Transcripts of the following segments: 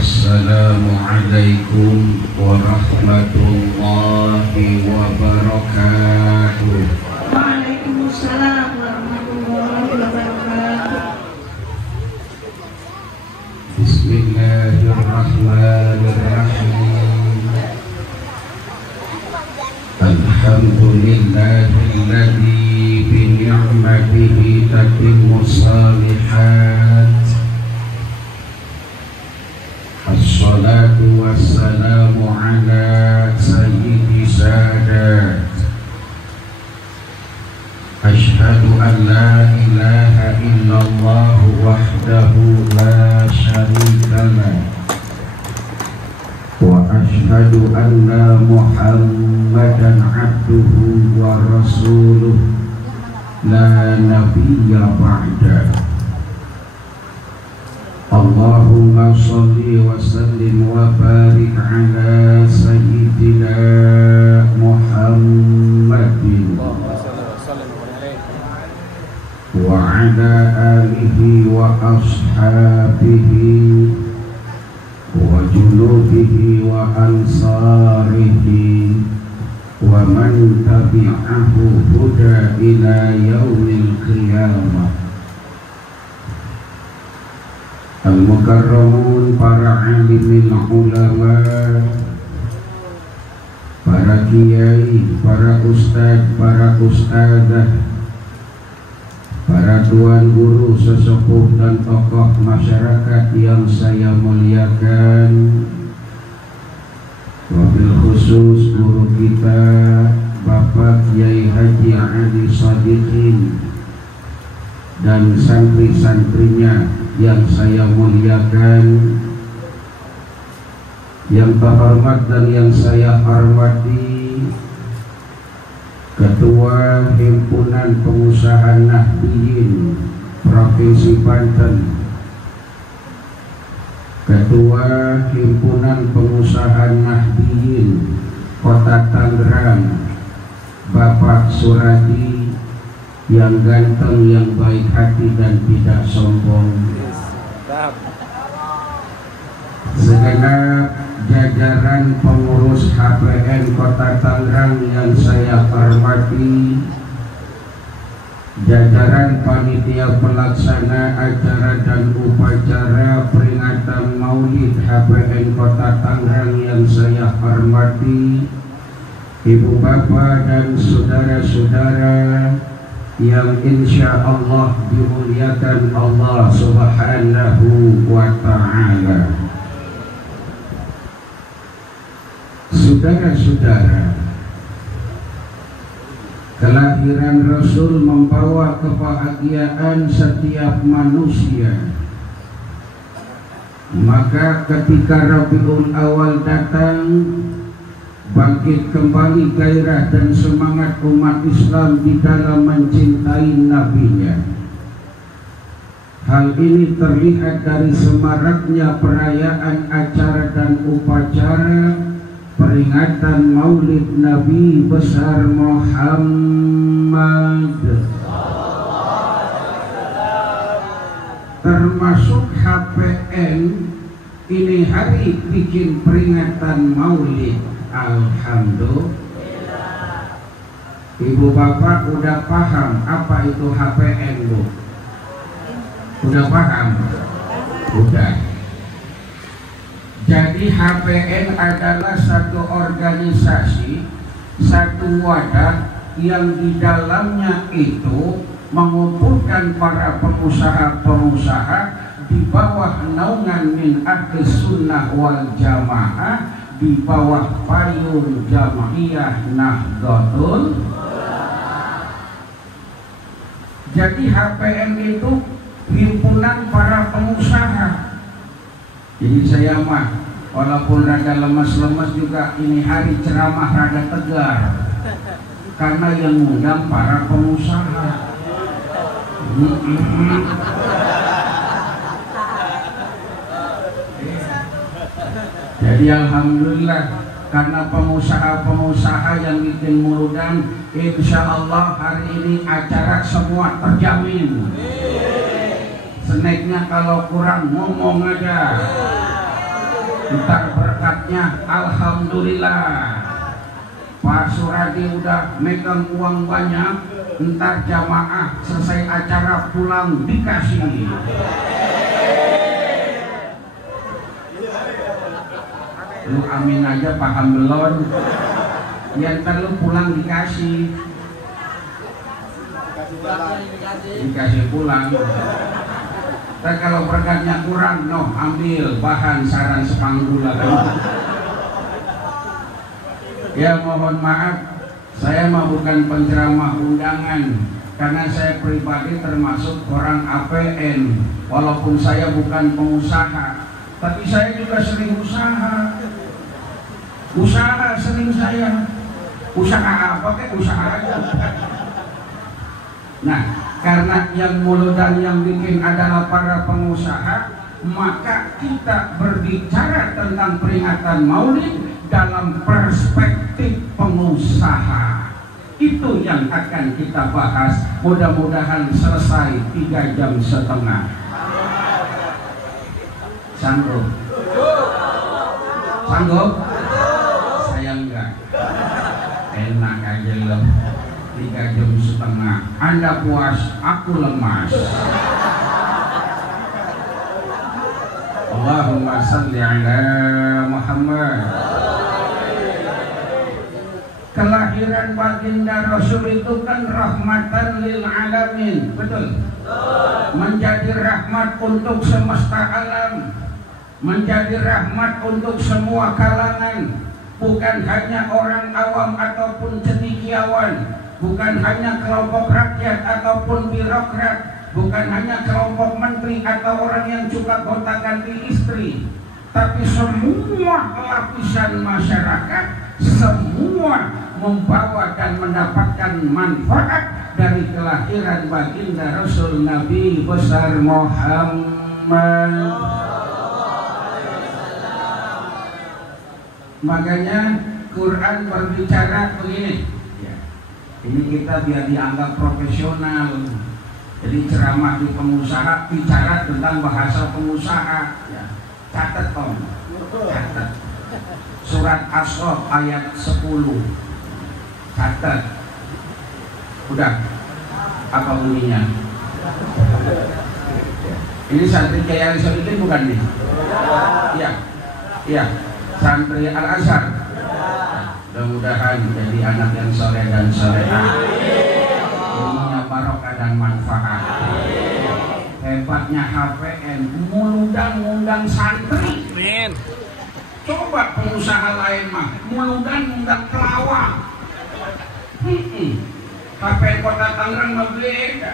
Assalamualaikum warahmatullahi wabarakatuh. Waalaikumsalam warahmatullahi wabarakatuh. Bismillahirrahmanirrahim. Alhamdulillahilladzi bi ni'matihi tatimmu shalihat. Assalatu wassalamu ala sayyidi sadat. Ashhadu an la ilaha illallah wahdahu la syarika lah. Wa ashhadu anna Muhammadan abduhu wa rasuluh la nabiyya ba'dah. Allahumma salli wa sallim wa barik ala sayyidina Muhammadin wa ala alihi wa ashabihi wa junubihi wa ansarihi wa man tabi'ahu huda ila yaumil qiyamah. Al-mukarramun, para alimil ulama, para kiai, para ustadz, para ustadzah, para tuan guru, sesepuh dan tokoh masyarakat yang saya muliakan, wabil khusus guru kita Bapak Kiai Haji Ali Shadiqin dan santri-santrinya yang saya muliakan, yang terhormat dan yang saya hormati Ketua Himpunan Pengusaha Nahdiyin Provinsi Banten, Ketua Himpunan Pengusaha Nahdiyin Kota Tangerang, Bapak Suradi, yang ganteng, yang baik hati dan tidak sombong. Segenap jajaran pengurus HPN Kota Tangerang yang saya hormati, jajaran panitia pelaksana acara dan upacara peringatan Maulid HPN Kota Tangerang yang saya hormati, ibu bapak dan saudara-saudara yang insya Allah dimuliakan Allah Subhanahu wa ta'ala. Saudara-saudara, kelahiran Rasul membawa kebahagiaan setiap manusia. Maka ketika Rabiul Awal datang, bangkit kembali gairah dan semangat umat Islam di dalam mencintai nabinya. Hal ini terlihat dari semaraknya perayaan acara dan upacara peringatan Maulid Nabi besar Muhammad, termasuk HPN ini hari bikin peringatan Maulid. Alhamdulillah. Ibu bapak udah paham apa itu HPN, Bu? Udah paham? Udah. Jadi HPN adalah satu organisasi, satu wadah yang di dalamnya itu mengumpulkan para pengusaha-pengusaha di bawah naungan min ahli sunnah wal jamaah, di bawah payung Jam'iyah Nahdlatul. Jadi HPN itu himpunan para pengusaha. Jadi saya mah walaupun rada lemas-lemas juga ini hari ceramah rada tegar, karena yang ngundang para pengusaha. Jadi alhamdulillah, karena pengusaha-pengusaha yang bikin muludan, insya Allah hari ini acara semua terjamin. Snacknya kalau kurang ngomong aja. Ntar berkatnya alhamdulillah. Pak Suradi udah megang uang banyak, ntar jamaah selesai acara pulang dikasih. Lu amin aja paham belum? Ya ntar lu pulang dikasih pulang. Dan kalau berkatnya kurang, no, ambil bahan saran sepanggula. Ya mohon maaf, saya mah bukan penceramah undangan, karena saya pribadi termasuk orang APN. Walaupun saya bukan pengusaha, tapi saya juga sering usaha sering saya. Usaha apa kek? Usaha aja. Nah, karena yang mulut dan yang bikin adalah para pengusaha, maka kita berbicara tentang peringatan Maulid dalam perspektif pengusaha. Itu yang akan kita bahas. Mudah-mudahan selesai 3 jam setengah. Sanggup? Sanggup? Saya enggak. Enak aja loh. 3 jam setengah. Anda puas, aku lemas. Allahumma salli ala Muhammad. Kelahiran baginda Rasul itu kan rahmatan lil alamin, betul? Menjadi rahmat untuk semesta alam, menjadi rahmat untuk semua kalangan, bukan hanya orang awam ataupun cendekiawan, bukan hanya kelompok rakyat ataupun birokrat, bukan hanya kelompok menteri atau orang yang suka gonta-ganti istri, tapi semua lapisan masyarakat, semua membawa dan mendapatkan manfaat dari kelahiran baginda Rasul Nabi besar Muhammad. Makanya Quran berbicara begini. Ini kita biar dianggap profesional. Jadi ceramah di pengusaha bicara tentang bahasa pengusaha. Ya. Catat om, catat. Surat As-Saff ayat 10. Catat. Udah. Apa bunyinya? Ini santri Kiai Solikin bukan nih? Iya. Iya. Santri Al-Azhar. Mudah-mudahan jadi anak yang soleh dan solehah, ilmunya barokah dan manfaat. Hebatnya HPN, ngundang santri. Amin. Coba pengusaha lain mah ngundang pelawak. HPN Kota Tangerang mah beda.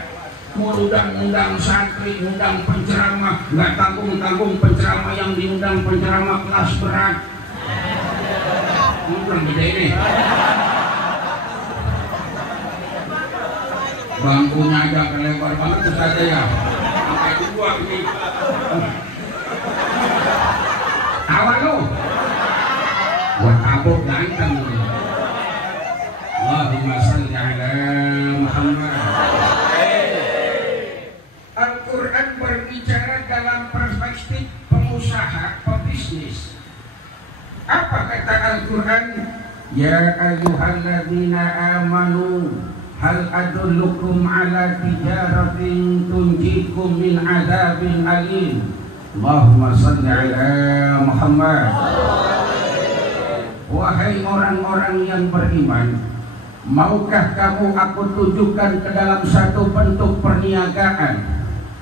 Ngundang santri, ngundang penceramah, nggak tanggung penceramah yang diundang penceramah kelas berat. Kurang beda ini. Bangkunya aja lebar banget terus aja ya. Sampai 2 ini. Awan lu. Buat abok ganteng. Allahumma salli ala Muhammad. Al-Quran berbicara dalam perspektif pengusaha, pebisnis. Apa kata Al-Quran? Ya ayyuhalladzina amanu hal adullukum ala tijaratin tunjikum min adzabin alim. Allahumma salli ala Muhammad. Wahai orang-orang yang beriman, maukah kamu aku tunjukkan ke dalam satu bentuk perniagaan,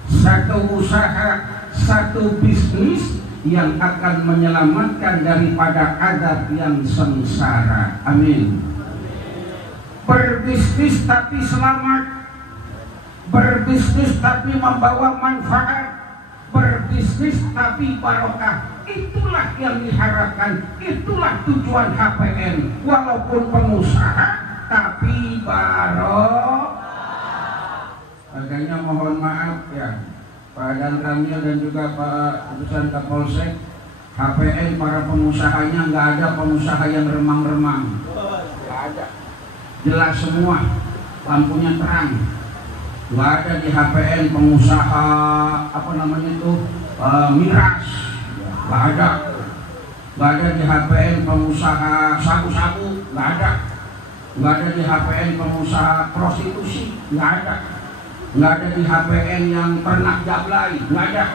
satu usaha, satu bisnis yang akan menyelamatkan daripada azab yang sengsara. Amin. Berbisnis tapi selamat, berbisnis tapi membawa manfaat, berbisnis tapi barokah. Itulah yang diharapkan, itulah tujuan HPN. Walaupun pengusaha tapi barokah. Makanya mohon maaf ya Pak Dan Ramil dan juga Pak Utusan Kapolsek, HPN para pengusahanya nggak ada pengusaha yang remang-remang, nggak ada, jelas semua, lampunya terang. Nggak ada di HPN pengusaha apa namanya itu miras, nggak ada. nggak ada di HPN pengusaha sabu-sabu, nggak ada di HPN pengusaha prostitusi, nggak ada di HPN yang ternak jablay, nggak ada.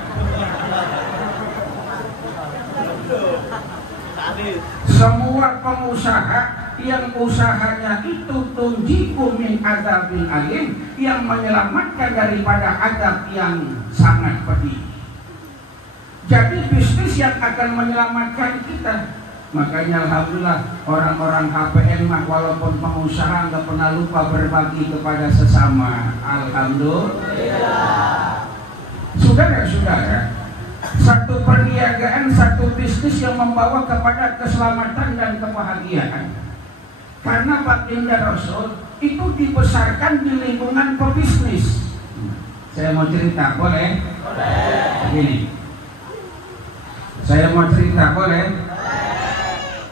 Semua pengusaha yang usahanya itu tunjiku min adzabin alim, yang menyelamatkan daripada azab yang sangat pedih. Jadi bisnis yang akan menyelamatkan kita. Makanya alhamdulillah orang-orang HPN mah walaupun pengusaha nggak pernah lupa berbagi kepada sesama. Alhamdulillah. Saudara-saudara, satu perniagaan, satu bisnis yang membawa kepada keselamatan dan kebahagiaan. Karena baginda Rasul itu dibesarkan di lingkungan pebisnis. Saya mau cerita, boleh? Begini. Saya mau cerita, boleh?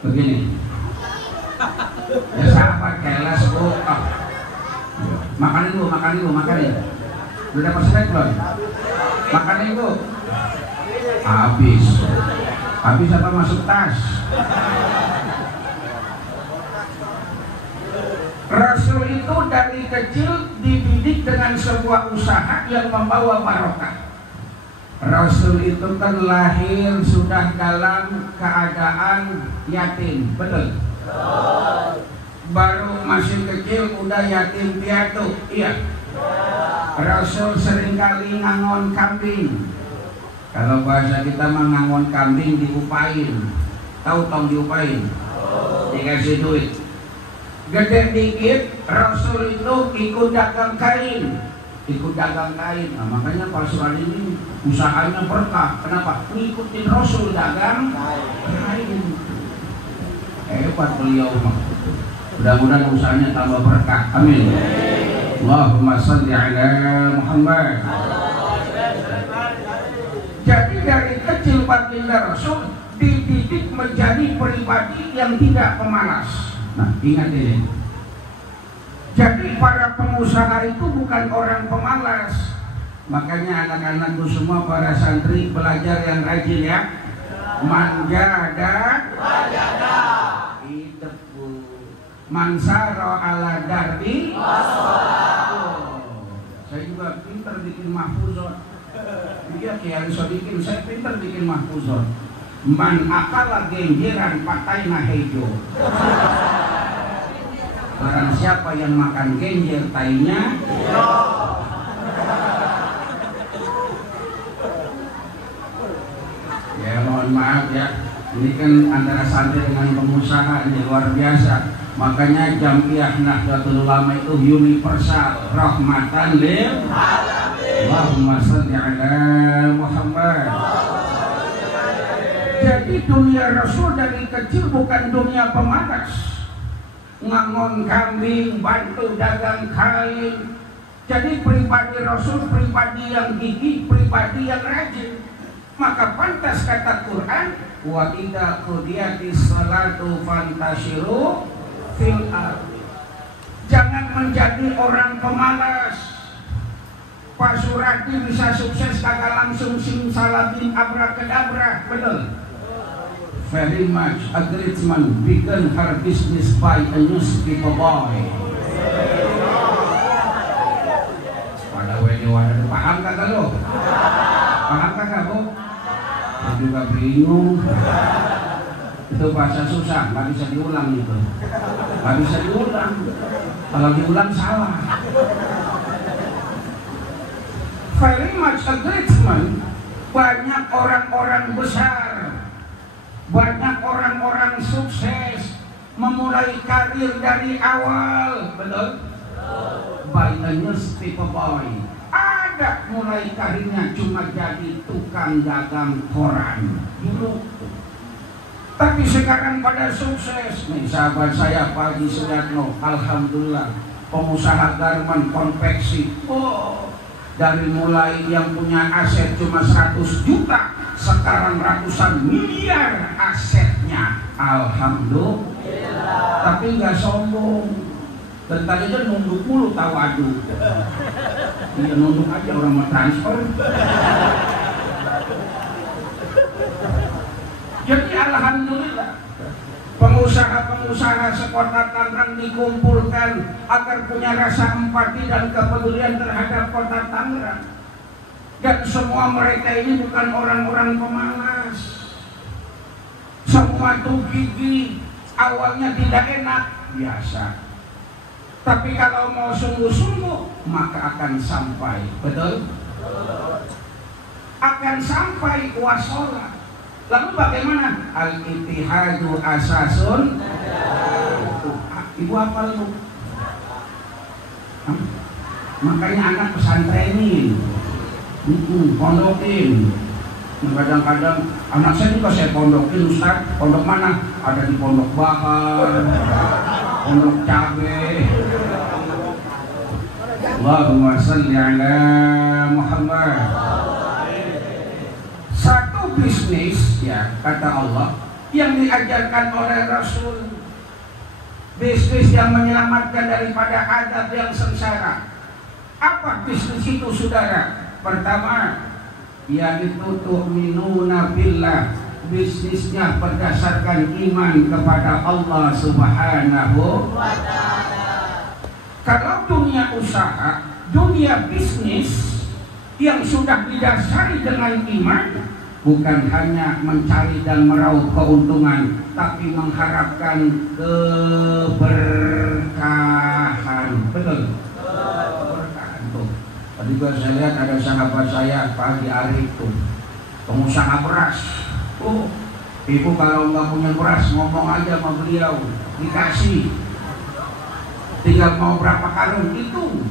Begini. Ya sahabat, kelas, makanin bu. Udah dapat snack belum? Makanin bu. Habis apa masuk tas? Rasul itu dari kecil dididik dengan sebuah usaha yang membawa barokah. Rasul itu kan lahir sudah dalam keadaan yatim, betul? Baru masih kecil udah yatim piatu, iya. Rasul seringkali ngangon kambing. Kalau bahasa kita mah ngangon kambing diupain. Tahu tong diupain? Dikasih duit. Gede dikit, Rasul itu ikut dagang kain. Nah, makanya Pak Suran ini usahanya berkah. Kenapa? Ngikutin Rasul dagang kain. Hebat beliau mah. Mudah-mudahan usahanya tambah berkah. Amin. Allahumma shalli ala Muhammad. Jadi dari kecil baginda Rasul dididik menjadi pribadi yang tidak pemalas. Nah, ingat ini. Jadi para pengusaha itu bukan orang pemalas. Makanya anak-anakku semua para santri belajar yang rajin ya. Manjada idepu mansaro ala darbi. Saya juga pintar bikin mahfuzot. Dia kiai bikin, saya pintar bikin mahfuzot. Man akala genjeran patai nahejo. Barang siapa yang makan genjer tainya ya mohon maaf ya, ini kan antara santri dengan pengusaha ini luar biasa. Makanya Jam'iyah Nahdlatul Ulama itu universal, rahmatan lil alamin. Allahumma shalli ala Muhammad. Jadi dunia Rasul dari kecil bukan dunia pemalas. Ngangon kambing, bantu dagang kain. Jadi pribadi Rasul pribadi yang gigih, pribadi yang rajin. Maka pantas kata Quran, wa idza qudiyatis shalatu fantashiru fil ardi. Jangan menjadi orang pemalas. Pak Suradi bisa sukses kagak langsung simsalabim abrakadabra, betul? Very much a great man began her business by a newspaper boy. Pada wadah paham kagak lo? Paham kagak bu? Saya juga bingung. Itu bahasa susah, nggak bisa diulang itu. Nggak bisa diulang. Kalau diulang salah. Very much a great man. Banyak orang-orang besar. Banyak orang-orang sukses memulai karir dari awal, betul? By a newspaper boy. Ada mulai karirnya cuma jadi tukang dagang koran dulu. Tapi sekarang pada sukses. Nih sahabat saya Pak Haji Suyatno, alhamdulillah pengusaha garmen konveksi. Oh, dari mulai yang punya aset cuma 100 juta, sekarang ratusan miliar asetnya, alhamdulillah. Tapi nggak sombong. Dan tadi aja nunduk mulu tawadu. Iya nunduk aja orang mau transfer. Jadi alhamdulillah pengusaha-pengusaha sekota Tangerang dikumpulkan agar punya rasa empati dan kepedulian terhadap kota Tangerang. Dan semua mereka ini bukan orang-orang pemalas. Semua tuh gigi, awalnya tidak enak, biasa. Tapi kalau mau sungguh-sungguh, maka akan sampai. Betul? Akan sampai wasola. Lalu bagaimana? Al-ittihadu asasun. Ibu apa lu? Makanya anak pesantrenin, pondokin. Kadang-kadang anak saya juga saya pondokin, Ustaz. Pondok mana? Ada di Pondok Bahar, Pondok Cabe. Allahumma shalli ala Muhammad. Satu bisnis, ya kata Allah, yang diajarkan oleh Rasul, bisnis yang menyelamatkan daripada adab yang sengsara. Apa bisnis itu, saudara? Pertama, yaitu tu'minuna billah, bisnisnya berdasarkan iman kepada Allah Subhanahu wa ta'ala. Kalau dunia usaha, dunia bisnis yang sudah didasari dengan iman, bukan hanya mencari dan meraup keuntungan, tapi mengharapkan keberkahan. Betul? Keberkahan tuh. Tadi juga saya lihat ada sahabat saya Pak Arif tuh, pengusaha beras. Oh, ibu kalau nggak punya beras ngomong aja sama beliau, dikasih. Tinggal mau berapa karung itu.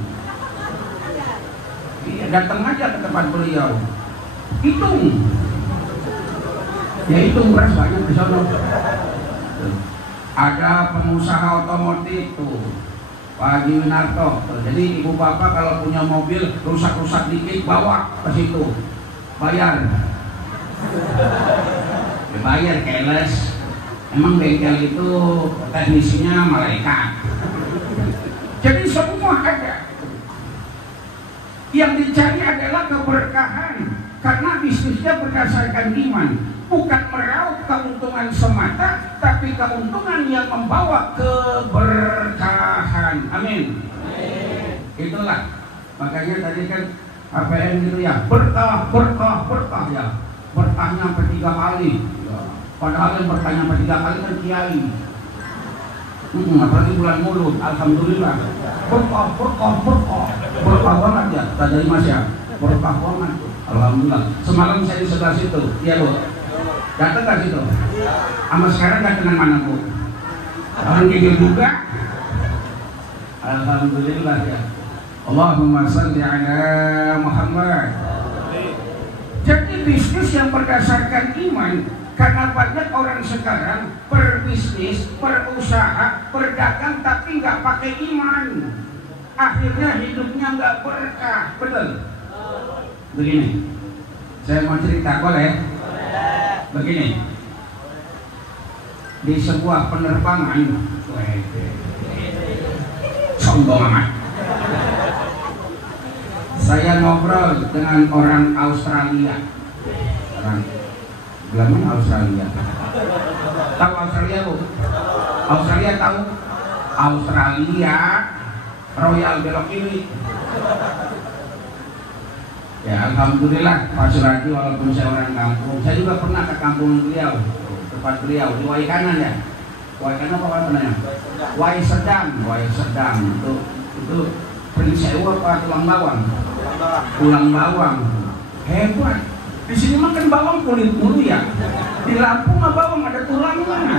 Iya, datang aja ke tempat beliau, hitung. Ya hitung beras banyak di sana. Ada pengusaha otomotif tuh, Pak Haji Winarto. Jadi ibu bapak kalau punya mobil rusak-rusak dikit bawa ke situ, bayar. Bayar keles. Emang bengkel itu teknisinya malaikat. Jadi semua ada. Yang dicari adalah keberkahan, karena bisnisnya berdasarkan iman, bukan meraup keuntungan semata, tapi keuntungan yang membawa keberkahan. Amin. Itulah makanya tadi kan APN gitu ya, berkah ya, berkahnya sampai 3 kali ya. Padahal yang berkahnya sampai 3 kali kan kiai. Apalagi bulan mulut, alhamdulillah berkah banget ya, tak dari mas ya, berkah banget tuh, alhamdulillah. Semalam saya di sebelah situ, iya bu, datang ke situ, sama sekarang datangan mana bu? Orang gigil juga, alhamdulillah ya. Allahumma shalli ala Muhammad. Jadi bisnis yang berdasarkan iman. Karena banyak orang sekarang berbisnis, berusaha, berdagang tapi nggak pakai iman. Akhirnya hidupnya nggak berkah. Betul? Begini, saya mau cerita, boleh? Begini, di sebuah penerbangan, sombong amat, saya ngobrol dengan orang Australia. Belum Australia. Tahu Australia bu? Australia tahu? Australia Royal belok kiri. Ya alhamdulillah Pak Suradi, walaupun saya orang kampung, saya juga pernah ke kampung beliau, tempat beliau di Wai Kanan ya. Wai Kanan apa namanya? Wai Sedang itu Prince Sewa apa tulang bawang? Tulang bawang. Hebat. Di sini mah kan bawang kulit dulu ya. Di Lampung mah bawang ada tulangnya.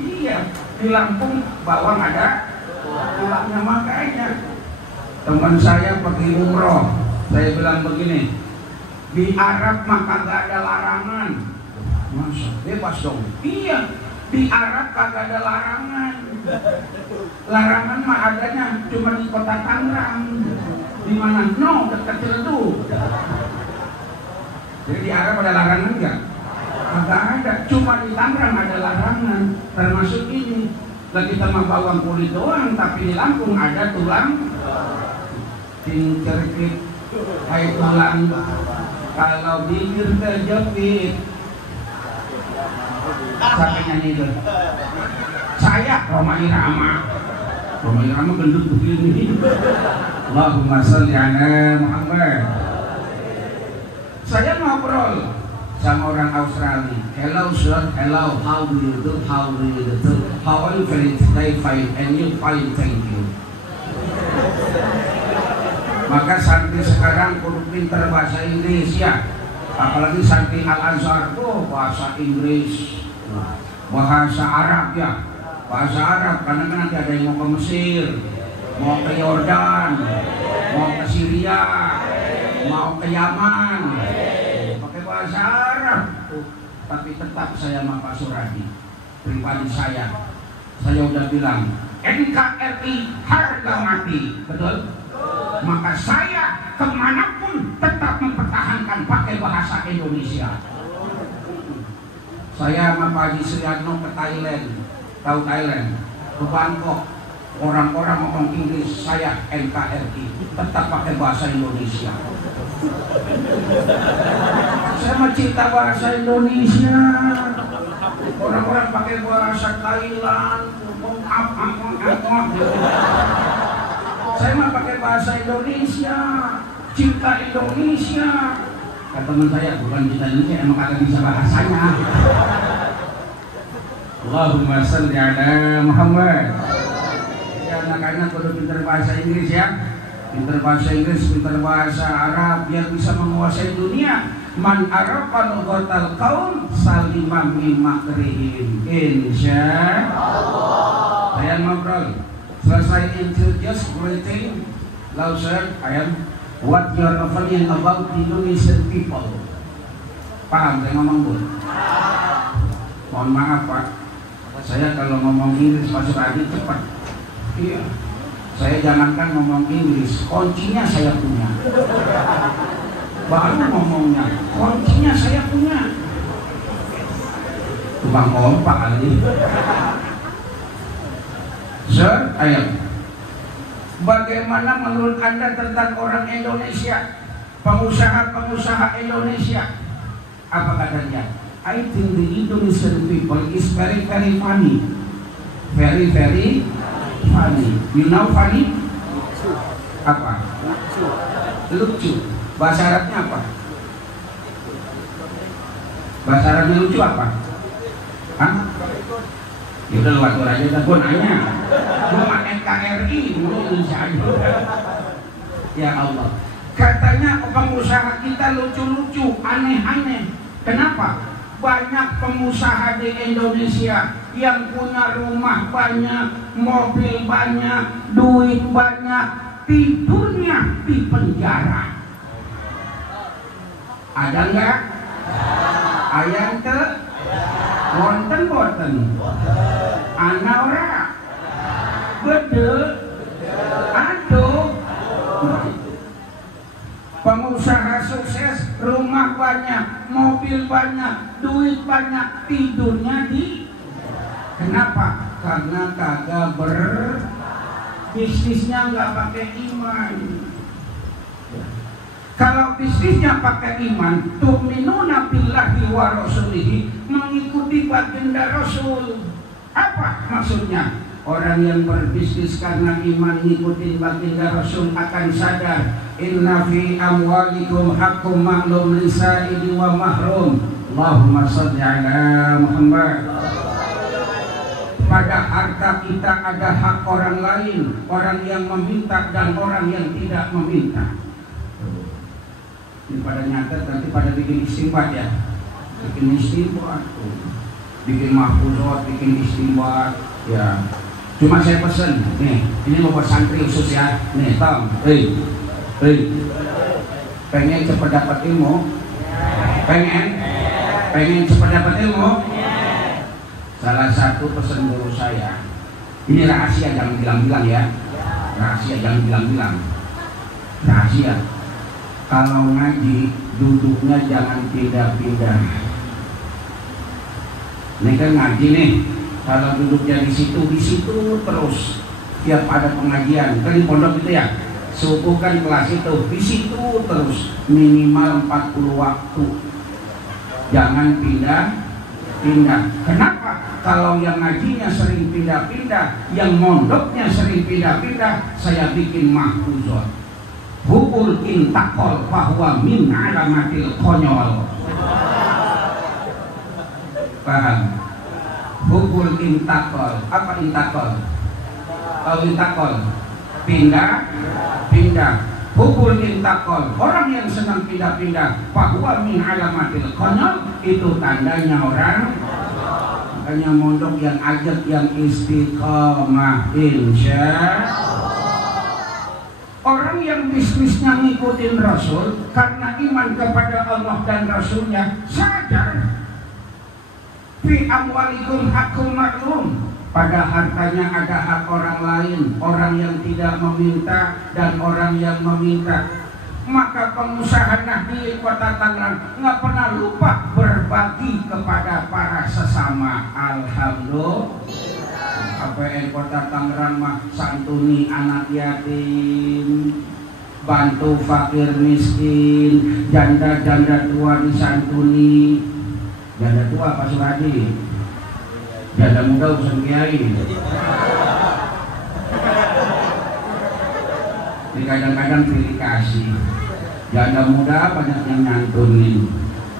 Iya, di Lampung bawang ada tulangnya. Makanya teman saya pergi umroh, saya bilang begini, di Arab mah kagak ada larangan. Masa bebas dong? Iya, di Arab kagak ada larangan. Larangan mah adanya cuma di kota Tangerang. Di mana? No, dekat Ciledug. Jadi di Arab ada larangan enggak? Agak ada, cuma di Tangerang ada larangan. Termasuk ini, lagi sama bawang kulit doang, tapi di Lampung ada tulang, cerkit, kayak tulang Kalau bibir terjepit, sampai nyanyi itu. Saya Roma Irama gendut begini. Allahumma sholli ala Muhammad. Saya ngobrol sama orang Australia. Hello sir, hello, how do you do? How are you feeling today? Fine, and you fine, thank you. Maka santri sekarang kudu pinter bahasa Inggris ya. Apalagi santri Al-Azhar, bahasa Inggris, bahasa Arab ya. Bahasa Arab, karena kan nanti ada yang mau ke Mesir, mau ke Yordan, mau ke Syria, mau ke Yaman, pakai bahasa Arab. Tapi tetap saya sama Pak Suradi, pribadi saya udah bilang NKRI harga mati, betul? Maka saya kemanapun tetap mempertahankan pakai bahasa Indonesia. Saya sama Pak Haji Sriatno ke Thailand, tahu Thailand, ke Bangkok, orang-orang ngomong Inggris, saya NKRI tetap pakai bahasa Indonesia. Saya mau cinta bahasa Indonesia. Orang-orang pakai bahasa Thailand, saya mau pakai bahasa Indonesia, cinta Indonesia. Kata teman saya, bukan cinta Indonesia, emang kagak bisa bahasanya. Allahumma sholli ala Muhammad. Ya, anak-anak kudu pintar bahasa Inggris ya. Pintar bahasa Inggris, pintar bahasa Arab, biar bisa menguasai dunia. Man arafa lughatal qaum salima min makrihim. Insyaallah. Saya ngobrol. Selesai introduce greeting, lalu sir, what your opinion about Indonesian people? Paham saya ngomong bu? Mohon maaf Pak, saya kalau ngomong Inggris masuk aja cepat. Iya, saya jangankan ngomong Inggris, kuncinya saya punya. Baru ngomongnya, kuncinya saya punya. Tukang kompak kali. Sir, bagaimana menurut Anda tentang orang Indonesia, pengusaha-pengusaha Indonesia? Apa katanya? I think the Indonesian people is very very funny, very very funny. You know funny? Apa? Lucu. Bahasa Arabnya apa? Bahasa Arabnya lucu apa? Hah? Ya udah lu atur aja, gue nanya. Gue mah NKRI mulu misalnya. Ya Allah. Katanya pengusaha kita lucu-lucu, aneh-aneh. Kenapa? Banyak pengusaha di Indonesia yang punya rumah banyak, mobil banyak, duit banyak, tidurnya di penjara. Ada enggak? Ayang te? Wonten. Ana ora? Gede? Aduh. Pengusaha sukses, rumah banyak, mobil banyak, duit banyak, tidurnya di. Kenapa? Karena kagak bisnisnya nggak pakai iman. Kalau bisnisnya pakai iman, tu'minuna billahi wa rasulihi, mengikuti baginda Rasul. Apa maksudnya? Orang yang berbisnis karena iman mengikuti baginda Rasul akan sadar, inna fi amwalikum haqqum ma'lum lisa'ili wa mahrum. Allahumma sholli ala Muhammad. Pada harta kita ada hak orang lain, orang yang meminta dan orang yang tidak meminta. Ini pada nyatet, nanti pada bikin istimbat ya, bikin istimbat, bikin mahfuzat, bikin istimbat ya. Cuma saya pesen, nih, ini mau buat santri khusus ya, nih, Tom, pengen cepat dapat ilmu, pengen cepat dapat ilmu. Salah satu pesan guru saya, ini rahasia jangan bilang-bilang ya, rahasia jangan bilang-bilang, rahasia. Kalau ngaji duduknya jangan pindah-pindah. Ini kan ngaji nih, kalau duduknya di situ terus tiap ada pengajian. Kan di pondok gitu ya, Subuh kan kelas itu, di situ terus minimal 40 waktu. Jangan pindah-pindah. Kenapa? Kalau yang ngajinya sering pindah-pindah, yang mondoknya sering pindah-pindah, saya bikin mahfuzat. Hubul intakol bahwa min alamatil konyol. Paham? Hubul intakol. Apa intakol? Kalau intakol pindah. Hubul intakol. Orang yang senang pindah-pindah, bahwa min alamatil konyol, itu tandanya orang. Makanya mondok yang ajak yang istiqomah, insya. Orang yang bisnisnya ngikutin Rasul karena iman kepada Allah dan Rasulnya, sadar fi amwalikum haqqun ma'lum, pada hartanya ada hak orang lain, orang yang tidak meminta dan orang yang meminta. Maka pengusaha Nahdien Kota Tangerang nggak pernah lupa berbagi kepada para sesama. Alhamdulillah. KPN Kota Tangerang mah santuni anak yatim, bantu fakir miskin, janda-janda tua disantuni. Janda tua Pak Suradi, janda muda urusan kiai. Ini kadang-kadang pilih kasih. Janda muda banyak yang nyantunin,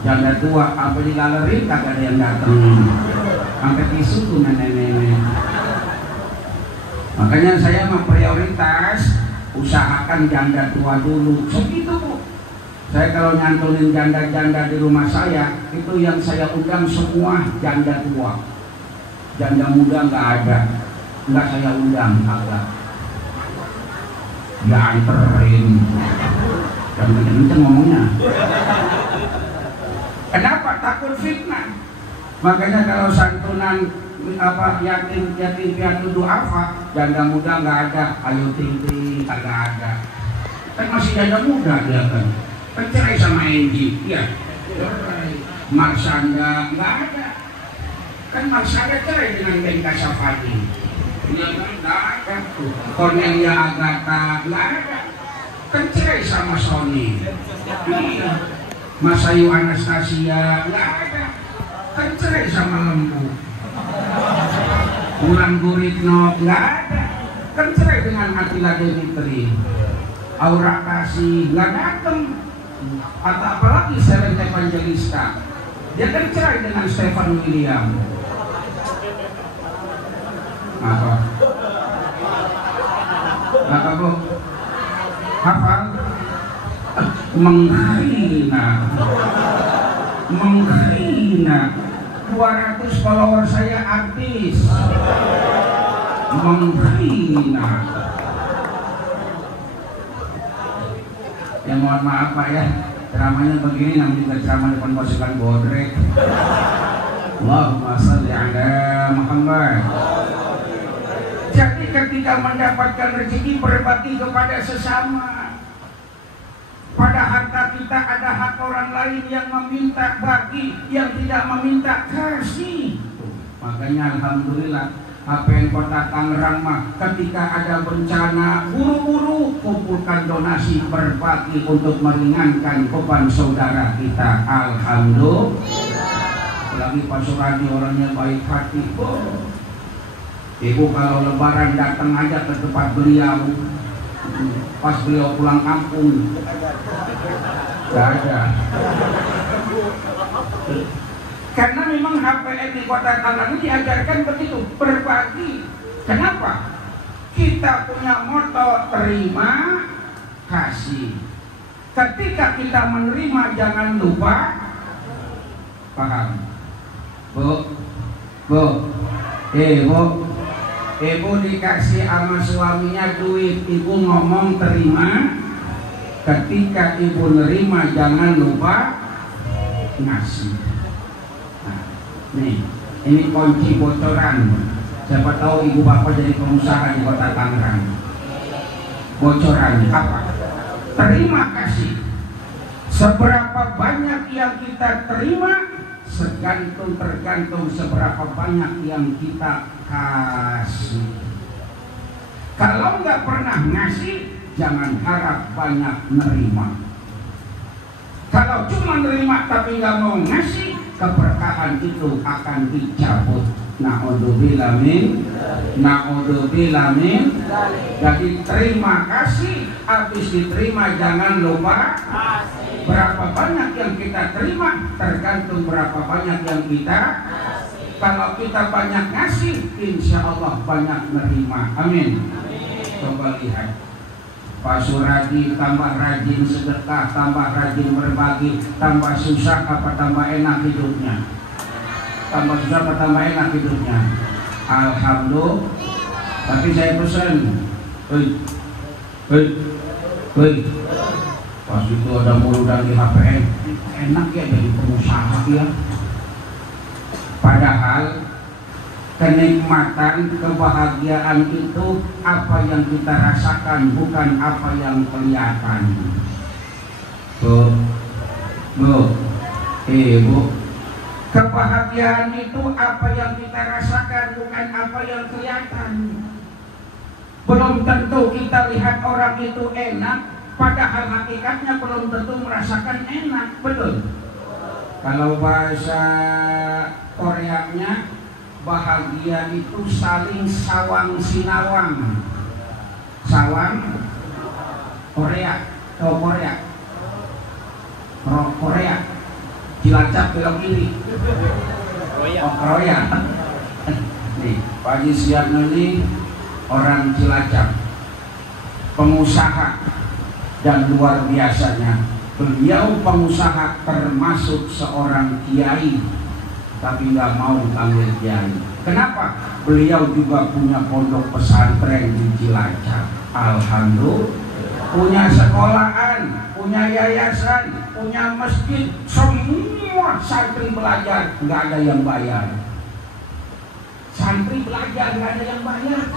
janda tua apa digalerin kagak ada yang datengin, sampai tisu tuh nenek-nenek. Makanya saya memprioritas usahakan janda tua dulu. Segitu Bu. Saya kalau nyantunin janda-janda di rumah saya, itu yang saya undang semua janda tua. Janda muda nggak ada, nggak saya undang, agak. Ya anterin. Dan kenceng ngomongnya. Kenapa? Takut fitnah. Makanya kalau santunan yatim piatu du'afa, janda muda nggak ada, ayo ting kagak ada. Kan masih janda muda dia kan. Cerai sama Enji, ya. Marsanda nggak ada. Kan Marsanda cerai dengan Ben Kasafadi. Dia kan nggak ada. Cornelia Agatha nggak ada. Kan cerai sama Sony. Iya. Masayu Anastasia nggak ada. Kan cerai sama Lembu. Bulan Guritno nggak ada. Kan cerai dengan Attila Dimitri. Aura Kasih nggak datang. Atau apalagi Selen Evangelista, dia kan cerai dengan Stephen William. Apa Bu? Hafal? Menghina 200 follower saya artis. Menghina. Ya mohon maaf Pak ya, ceramahnya begini, namanya juga ceramah depan pasukan bodrek. Allahumma sholli ala Muhammad. Jadi ketika mendapatkan rezeki, berbagi kepada sesama. Pada harta kita ada hak orang lain, yang meminta bagi, yang tidak meminta kasih. Makanya alhamdulillah KPN Kota Tangerang mah ketika ada bencana, buru-buru kumpulkan donasi berbagi untuk meringankan beban saudara kita. Alhamdulillah. Apalagi Pak Suradi orangnya baik hati. Ibu kalau lebaran datang aja ke tempat beliau, pas beliau pulang kampung gak ada. Karena memang HPN di Kota Tangerang diajarkan begitu, berbagi. Kenapa? Kita punya moto terima kasih. Ketika kita menerima jangan lupa. Paham? Ibu dikasih sama suaminya duit, ibu ngomong terima. Ketika ibu nerima jangan lupa ngasih. Nih, ini kunci bocoran. Siapa tahu ibu bapak jadi pengusaha di Kota Tangerang. Bocoran apa? Terima kasih. Seberapa banyak yang kita terima, tergantung seberapa banyak yang kita kasih. Kalau nggak pernah ngasih, jangan harap banyak nerima. Kalau cuma nerima tapi nggak mau ngasih, keberkahan itu akan dicabut. Na'udzubillah min. Jadi terima kasih, habis diterima jangan lupa. Berapa banyak yang kita terima tergantung berapa banyak yang kita. Kalau kita banyak ngasih, insya Allah banyak nerima. Amin. Coba lihat, Pak Suradi tambah rajin sedekah, tambah rajin berbagi, tambah susah apa tambah enak hidupnya? Tambah susah apa tambah enak hidupnya? Alhamdulillah. Tapi saya pesan, pas itu ada muludan di HPN, enak ya jadi pengusaha ya. Padahal kenikmatan, kebahagiaan itu apa yang kita rasakan, bukan apa yang kelihatan. Bu, kebahagiaan itu apa yang kita rasakan, bukan apa yang kelihatan. Belum tentu kita lihat orang itu enak, padahal hakikatnya belum tentu merasakan enak, betul? Kalau bahasa Koreanya, bahagia itu saling sawang sinawang. Sawang Korea, Korea Cilacap belok kiri. Korea. Nih, Pak Haji Siarno ini orang Cilacap, pengusaha, dan luar biasanya beliau pengusaha termasuk seorang kiai, tapi nggak mau panggil kiai. Kenapa? Beliau juga punya pondok pesantren di Cilacap. Alhamdulillah, punya sekolahan, punya yayasan, punya masjid, semua santri belajar, nggak ada yang bayar. Santri belajar nggak ada yang bayar.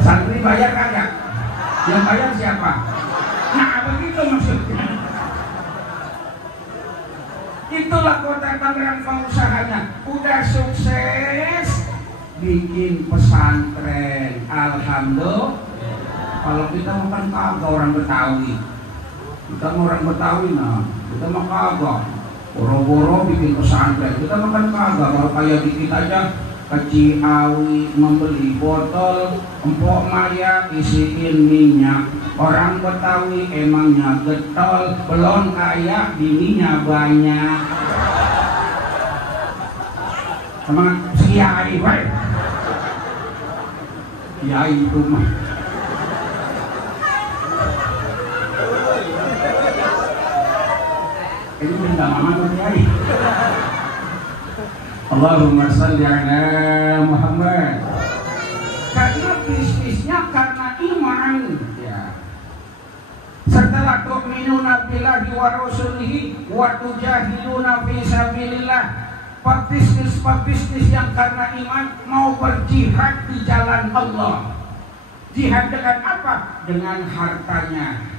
Santri bayar kagak? Yang bayar siapa? Nah, begitu maksudnya. Itulah kota Tangerang pengusahanya. Udah sukses bikin pesantren. Alhamdulillah. Kalau kita makan kagak orang Betawi. Kita orang Betawi nah, kita makan kagak. Boro-boro bikin pesantren. Kita makan kagak. Kalau kayak dikit aja ke Ciawi membeli botol, empok Maya isiin minyak. Orang Betawi emangnya getol, belum kaya bininya banyak. Semangat Kiai, baik. Kiai itu mah. Ini minta mama ke Kiai. Allahumma salli ala Muhammad. Karena bisnisnya karena iman ya. Setelah tu'minuna billahi wa rasulihi wa tujahiduna fi sabilillah, pebisnis yang karena iman mau berjihad di jalan Allah. Jihad dengan apa? Dengan hartanya.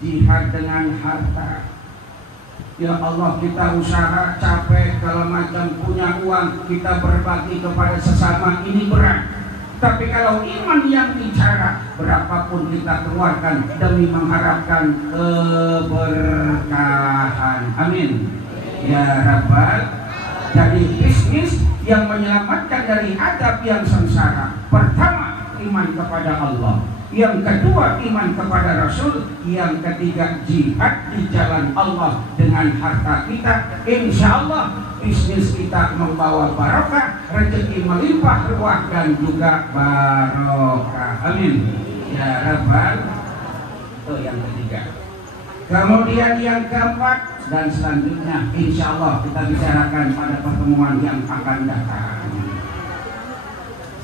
Jihad dengan harta. Ya Allah, kita usaha capek kalau macam punya uang, kita berbagi kepada sesama, ini berat. Tapi kalau iman yang bicara, berapapun kita keluarkan demi mengharapkan keberkahan. Amin ya Rabbal. Jadi bisnis yang menyelamatkan dari adab yang sengsara. Pertama, iman kepada Allah. Yang kedua, iman kepada Rasul. Yang ketiga, jihad di jalan Allah dengan harta kita. Insya Allah bisnis kita membawa barokah, rezeki melimpah ruah dan juga barokah. Amin ya Rabbal. Itu yang ketiga. Kemudian yang keempat dan selanjutnya insya Allah kita bicarakan pada pertemuan yang akan datang.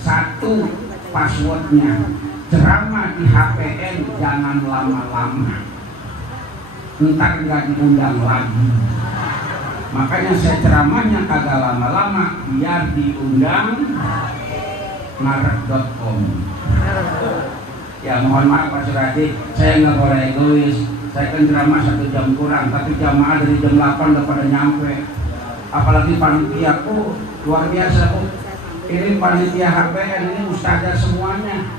Satu, passwordnya. Ceramah di HPN jangan lama-lama, ntar nggak diundang lagi. Makanya saya ceramahnya kagak lama-lama, biar diundang maret.com. Ya mohon maaf Pak Suradi, saya nggak boleh egois. Saya kan ceramah 1 jam kurang, tapi jamaah dari jam 8 udah pada nyampe. Apalagi panitia, luar biasa. Ini panitia HPN, ini ustazah semuanya,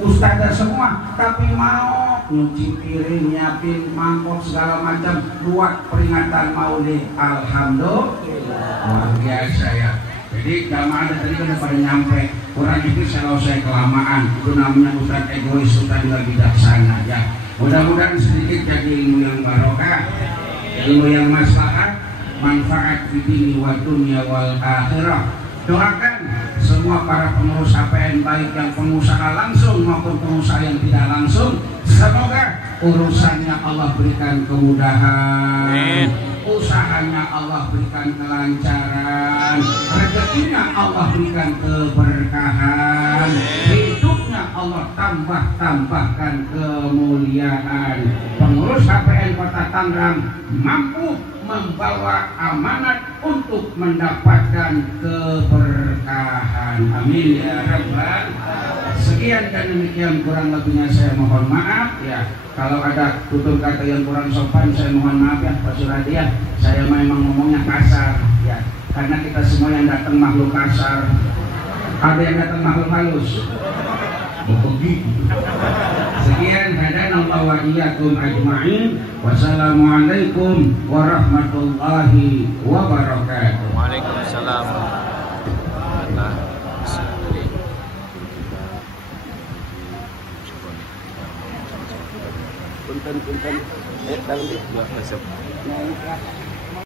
ustazah semua, tapi mau nyuci piring, nyiapin mangkok segala macam buat peringatan Maulid. Alhamdulillah, luar biasa ya. Jadi jamaah tadi kan pada nyampe, kurang itu kalau saya kelamaan, itu namanya ustaz egois, ustaz nggak bijaksana ya. Mudah-mudahan sedikit jadi ilmu yang barokah, ilmu yang maslahat, manfaat di dini wa dunia wal akhirah. Doakan semua para pengurus HPN, baik yang pengusaha langsung maupun pengusaha yang tidak langsung, semoga urusannya Allah berikan kemudahan, usahanya Allah berikan kelancaran, rezekinya Allah berikan keberkahan, hidupnya Allah tambahkan kemuliaan. Pengurus HPN Kota Tangerang mampu membawa amanat untuk mendapatkan keberkahan. Amin ya rabbal. Sekian dan demikian, kurang lebihnya saya mohon maaf ya. Kalau ada tutur kata yang kurang sopan saya mohon maaf ya Pak Suradi ya. Saya memang ngomongnya kasar ya, karena kita semua yang datang makhluk kasar. Ada yang datang makhluk halus. Begitu. Sekian, hadanallahu wa iyyakum ajma'in. Wassalamualaikum warahmatullahi wabarakatuh. Waalaikumsalam. Punten. Dalam